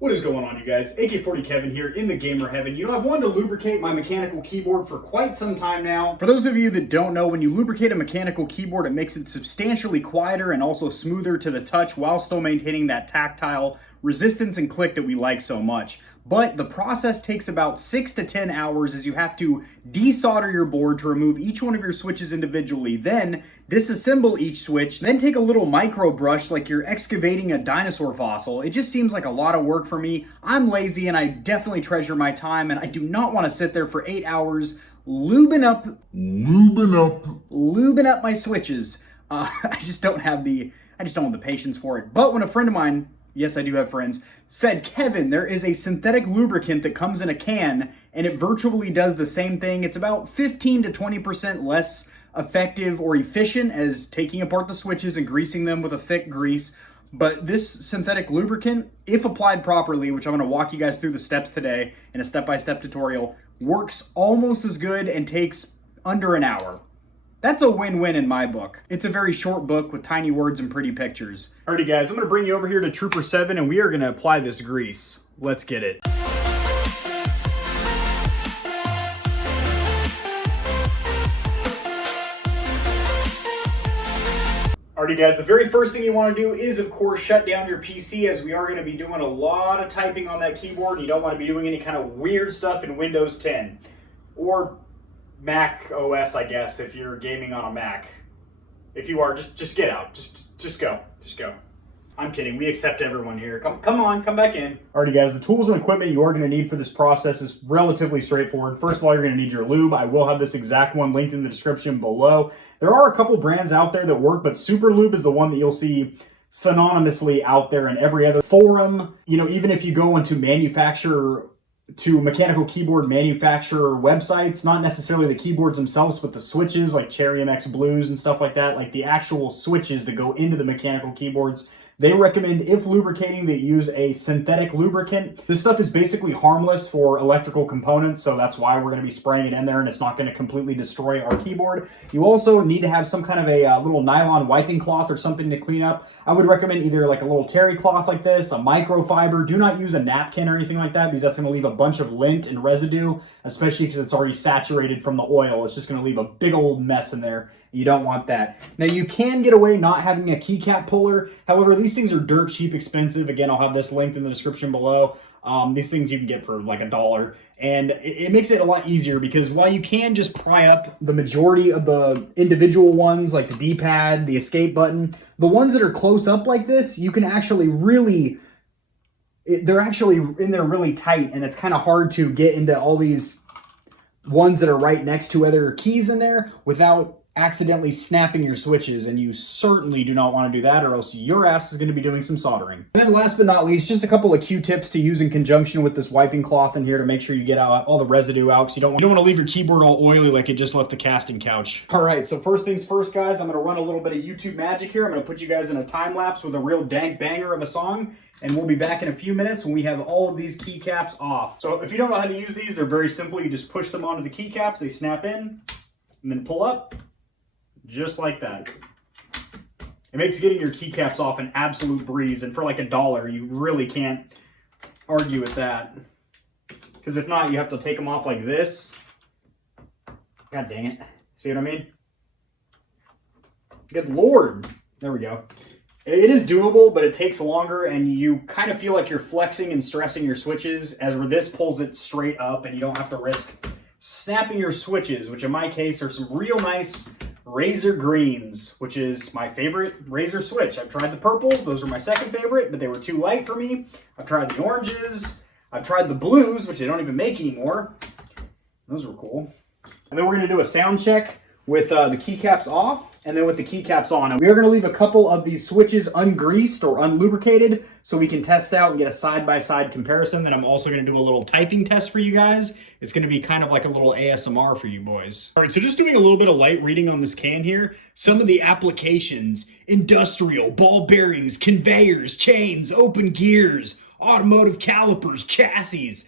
What is going on, you guys? AK40 Kevin here in the gamer heaven. You know, I've wanted to lubricate my mechanical keyboard for quite some time now. For those of you that don't know, when you lubricate a mechanical keyboard, it makes it substantially quieter and also smoother to the touch while still maintaining that tactile resistance and click that we like so much. But the process takes about 6 to 10 hours as you have to desolder your board to remove each one of your switches individually, then disassemble each switch, then take a little micro brush like you're excavating a dinosaur fossil. It just seems like a lot of work for me. I'm lazy and I definitely treasure my time, and I do not want to sit there for 8 hours lubing up my switches. I just don't have the patience for it. But when a friend of mine, yes, I do have friends, said, Kevin, there is a synthetic lubricant that comes in a can and it virtually does the same thing. It's about 15 to 20% less effective or efficient as taking apart the switches and greasing them with a thick grease. But this synthetic lubricant, if applied properly, which I'm going to walk you guys through the steps today in a step-by-step tutorial, works almost as good and takes under an hour. That's a win-win in my book. It's a very short book with tiny words and pretty pictures. Alrighty guys, I'm gonna bring you over here to Trooper 7 and we are gonna apply this grease. Let's get it. Alrighty guys, the very first thing you wanna do is of course shut down your PC, as we are gonna be doing a lot of typing on that keyboard. You don't wanna be doing any kind of weird stuff in Windows 10. Or Mac OS, I guess, if you're gaming on a Mac. If you are, just get out. Just go. I'm kidding. We accept everyone here. Come on, come back in. Alrighty guys, the tools and equipment you are going to need for this process is relatively straightforward. First of all, you're going to need your lube. I will have this exact one linked in the description below. There are a couple brands out there that work, but Super Lube is the one that you'll see synonymously out there in every other forum. You know, even if you go into mechanical keyboard manufacturer websites, not necessarily the keyboards themselves, but the switches like Cherry MX Blues and stuff like that, like the actual switches that go into the mechanical keyboards. They recommend, if lubricating, that you use a synthetic lubricant. This stuff is basically harmless for electrical components, so that's why we're going to be spraying it in there, and it's not going to completely destroy our keyboard. You also need to have some kind of a little nylon wiping cloth or something to clean up. I would recommend either like a little terry cloth like this, a microfiber. Do not use a napkin or anything like that, because that's going to leave a bunch of lint and residue, especially because it's already saturated from the oil. It's just going to leave a big old mess in there. You don't want that. Now, you can get away not having a keycap puller. However, these things are dirt cheap expensive. Again, I'll have this linked in the description below. These things you can get for like $1. And it makes it a lot easier, because while you can just pry up the majority of the individual ones, like the D-pad, the escape button, the ones that are close up like this, you can actually they're actually in there really tight, and it's kind of hard to get into all these ones that are right next to other keys in there without accidentally snapping your switches, and you certainly do not want to do that, or else your ass is going to be doing some soldering. And then last but not least, just a couple of Q-tips to use in conjunction with this wiping cloth in here to make sure you get out all the residue out, because you don't want to leave your keyboard all oily like it just left the casting couch. All right, so first things first, guys, I'm going to run a little bit of YouTube magic here. I'm going to put you guys in a time lapse with a real dank banger of a song, and we'll be back in a few minutes when we have all of these keycaps off. So if you don't know how to use these, they're very simple. You just push them onto the keycaps, they snap in, and then pull up. Just like that. It makes getting your keycaps off an absolute breeze, and for like $1, you really can't argue with that. Because if not, you have to take them off like this. God dang it. See what I mean? Good Lord. There we go. It is doable, but it takes longer, and you kind of feel like you're flexing and stressing your switches, as where this pulls it straight up, and you don't have to risk snapping your switches, which in my case are some real nice Razer greens, which is my favorite Razer switch. I've tried the purples, those are my second favorite, but they were too light for me. I've tried the oranges, I've tried the blues, which they don't even make anymore. Those were cool. And then we're going to do a sound check with the keycaps off, and then with the keycaps on. And we are going to leave a couple of these switches ungreased or unlubricated so we can test out and get a side-by-side comparison. Then I'm also going to do a little typing test for you guys. It's going to be kind of like a little ASMR for you boys. All right, so just doing a little bit of light reading on this can here. Some of the applications: industrial, ball bearings, conveyors, chains, open gears, automotive calipers, chassis.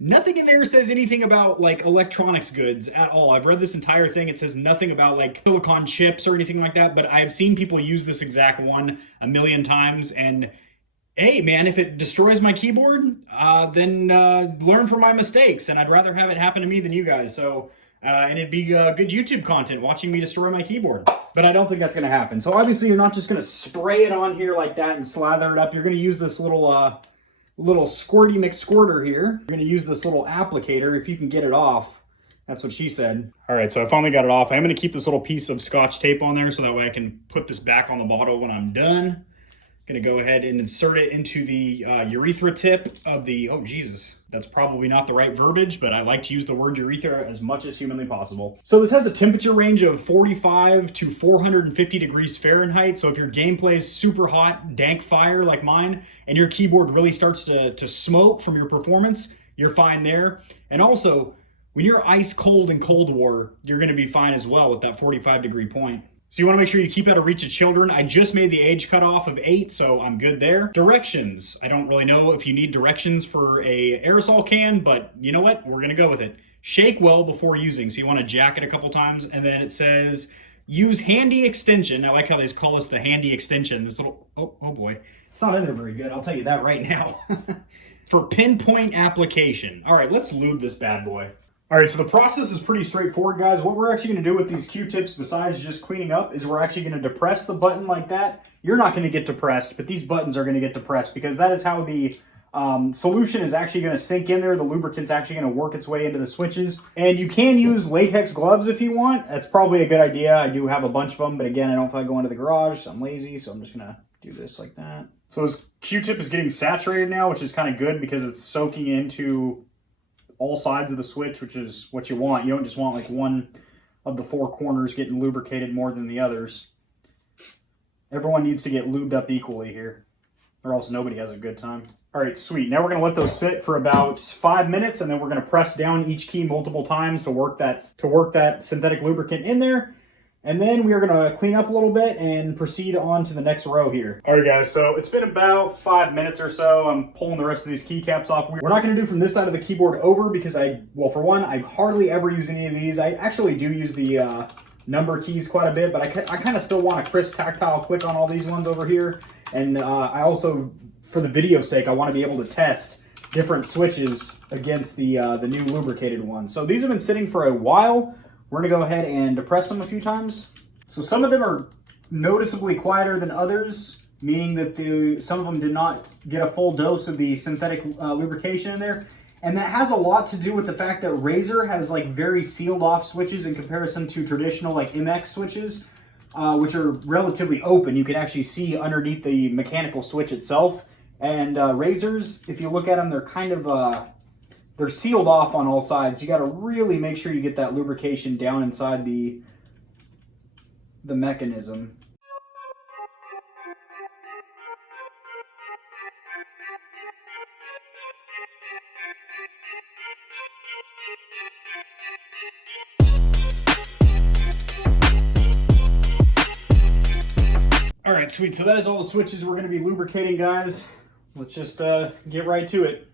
Nothing in there says anything about like electronics goods at all. I've read this entire thing. It says nothing about like silicon chips or anything like that, but I've seen people use this exact one a million times, and hey man, if it destroys my keyboard, then learn from my mistakes, and I'd rather have it happen to me than you guys. So, and it'd be good YouTube content watching me destroy my keyboard. But I don't think that's gonna happen. So obviously you're not just gonna spray it on here like that and slather it up. You're gonna use this little squirty McSquirter here. You're gonna use this little applicator if you can get it off. That's what she said. All right, so I finally got it off. I'm gonna keep this little piece of Scotch tape on there so that way I can put this back on the bottle when I'm done. Gonna go ahead and insert it into the urethra tip of the, oh Jesus, that's probably not the right verbiage, but I like to use the word urethra as much as humanly possible. So this has a temperature range of 45 to 450 degrees Fahrenheit. So if your gameplay is super hot, dank fire like mine, and your keyboard really starts to smoke from your performance, you're fine there. And also, when you're ice cold in Cold War, you're gonna be fine as well with that 45-degree point. So you want to make sure you keep out of reach of children. I just made the age cutoff of 8, so I'm good there. Directions. I don't really know if you need directions for a aerosol can, but you know what? We're going to go with it. Shake well before using. So you want to jack it a couple times, and then it says, use handy extension. I like how they call this the handy extension. This little, oh boy. It's not in there very good. I'll tell you that right now. For pinpoint application. All right, let's lube this bad boy. All right, so the process is pretty straightforward, guys. What we're actually going to do with these Q-tips, besides just cleaning up, is we're actually going to depress the button like that. You're not going to get depressed, but these buttons are going to get depressed because that is how the solution is actually going to sink in there. The lubricant's actually going to work its way into the switches. And you can use latex gloves if you want. That's probably a good idea. I do have a bunch of them, but again, I don't feel like going to the garage, so I'm lazy, so I'm just going to do this like that. So this Q-tip is getting saturated now, which is kind of good because it's soaking into all sides of the switch, which is what you want. You don't just want like one of the 4 corners getting lubricated more than the others. Everyone needs to get lubed up equally here, or else nobody has a good time. All right, sweet. Now we're going to let those sit for about 5 minutes, and then we're going to press down each key multiple times to work that synthetic lubricant in there. And then we are going to clean up a little bit and proceed on to the next row here. All right, guys, so it's been about 5 minutes or so. I'm pulling the rest of these keycaps off. We're not going to do from this side of the keyboard over because well, for one, I hardly ever use any of these. I actually do use the number keys quite a bit, but I kind of still want a crisp tactile click on all these ones over here. And I also, for the video sake, I want to be able to test different switches against the new lubricated ones. So these have been sitting for a while. We're going to go ahead and depress them a few times. So some of them are noticeably quieter than others, meaning that some of them did not get a full dose of the synthetic lubrication in there. And that has a lot to do with the fact that Razer has like very sealed off switches in comparison to traditional like MX switches, which are relatively open. You can actually see underneath the mechanical switch itself. And Razers, if you look at them, they're kind of they're sealed off on all sides. You got to really make sure you get that lubrication down inside the mechanism. All right, sweet. So that is all the switches we're going to be lubricating, guys. Let's just get right to it.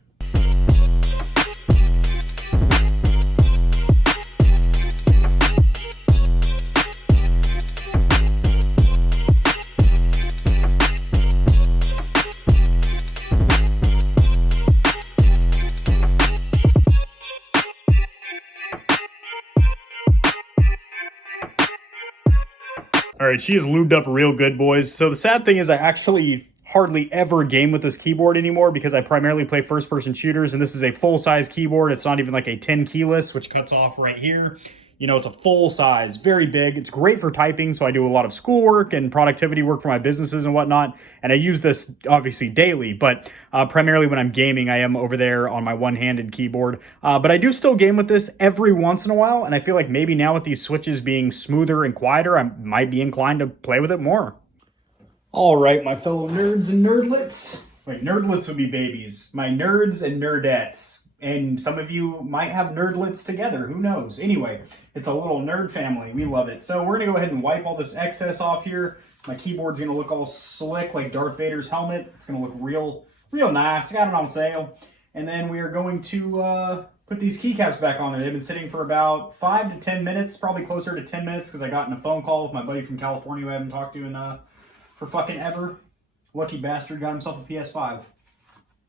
All right, she is lubed up real good, boys. So the sad thing is I actually hardly ever game with this keyboard anymore because I primarily play first-person shooters, and this is a full-size keyboard. It's not even like a 10 keyless, which cuts off right here. You know, it's a full size, very big. It's great for typing, so I do a lot of schoolwork and productivity work for my businesses and whatnot. And I use this obviously daily, but primarily when I'm gaming, I am over there on my one-handed keyboard. But I do still game with this every once in a while, and I feel like maybe now with these switches being smoother and quieter, I might be inclined to play with it more. All right, my fellow nerds and nerdlets. Wait, nerdlets would be babies. My nerds and nerdettes. And some of you might have nerdlets together. Who knows? Anyway, it's a little nerd family. We love it. So we're going to go ahead and wipe all this excess off here. My keyboard's going to look all slick like Darth Vader's helmet. It's going to look real nice. I got it on sale. And then we are going to put these keycaps back on there. They've been sitting for about 5 to 10 minutes, probably closer to 10 minutes because I got in a phone call with my buddy from California who I haven't talked to in for fucking ever. Lucky bastard got himself a PS5.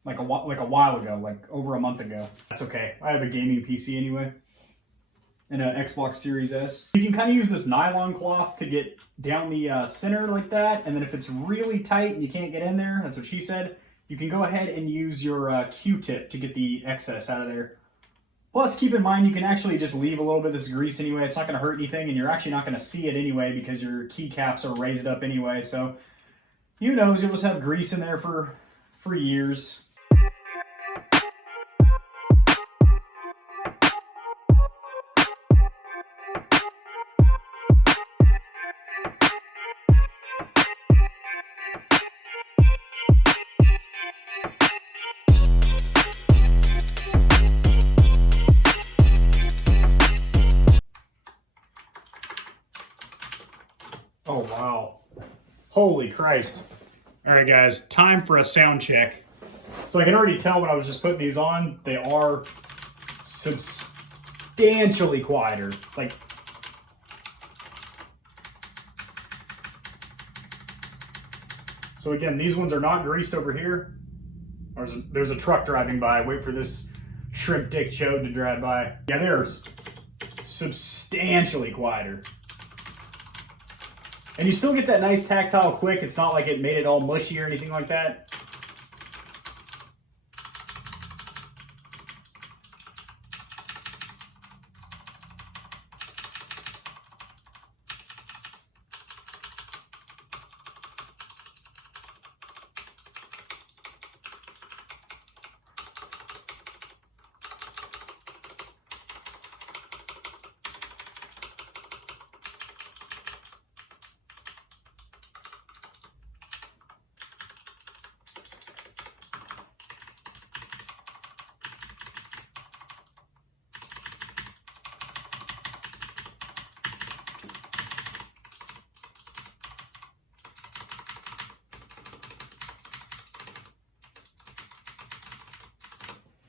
Like a while ago, like over a month ago. That's okay. I have a gaming PC anyway. And an Xbox Series S. You can kind of use this nylon cloth to get down the center like that. And then if it's really tight and you can't get in there, that's what she said, you can go ahead and use your Q-tip to get the excess out of there. Plus, keep in mind, you can actually just leave a little bit of this grease anyway. It's not going to hurt anything, and you're actually not going to see it anyway because your keycaps are raised up anyway. So, who knows, you'll just have grease in there for years. Oh, wow. Holy Christ. All right, guys, time for a sound check. So I can already tell when I was just putting these on, they are substantially quieter. Like, so again, these ones are not greased over here. There's a truck driving by. Wait for this shrimp dick chode to drive by. Yeah, they're substantially quieter. And you still get that nice tactile click. It's not like it made it all mushy or anything like that.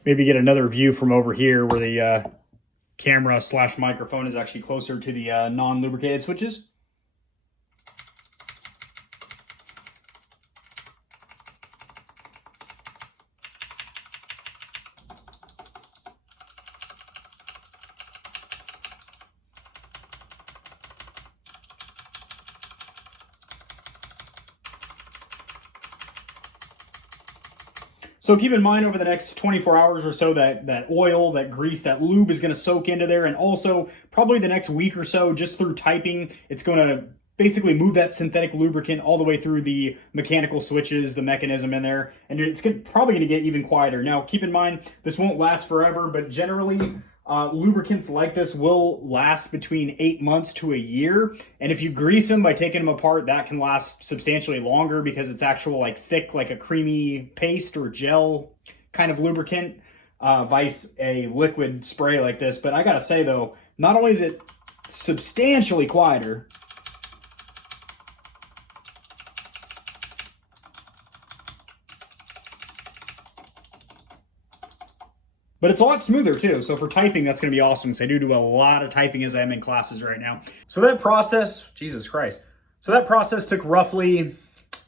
Maybe get another view from over here where the camera / microphone is actually closer to the non-lubricated switches. So keep in mind over the next 24 hours or so that oil, that grease, that lube is going to soak into there. And also probably the next week or so, just through typing, it's going to basically move that synthetic lubricant all the way through the mechanical switches, the mechanism in there. And it's probably going to get even quieter. Now, keep in mind, this won't last forever, but generally lubricants like this will last between 8 months to a year. And if you grease them by taking them apart, that can last substantially longer because it's actual like thick, like a creamy paste or gel kind of lubricant, vice a liquid spray like this. But I gotta say though, not only is it substantially quieter, but it's a lot smoother too. So for typing, that's going to be awesome because I do a lot of typing as I'm in classes right now. So that process, Jesus Christ. So that process took roughly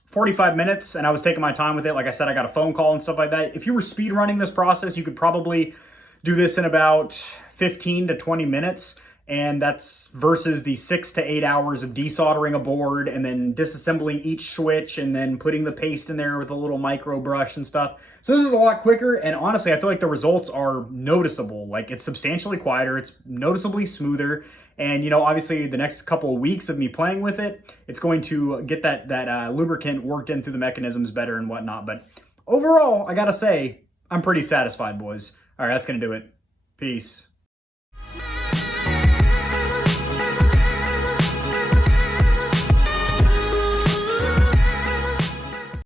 45 minutes and I was taking my time with it. Like I said, I got a phone call and stuff like that. If you were speed running this process, you could probably do this in about 15 to 20 minutes. And that's versus the 6 to 8 hours of desoldering a board and then disassembling each switch and then putting the paste in there with a little micro brush and stuff. So this is a lot quicker, and honestly, I feel like the results are noticeable. Like, it's substantially quieter, it's noticeably smoother, and you know, obviously the next couple of weeks of me playing with it, it's going to get that lubricant worked in through the mechanisms better and whatnot. But overall, I gotta say, I'm pretty satisfied, boys. All right, that's gonna do it. Peace.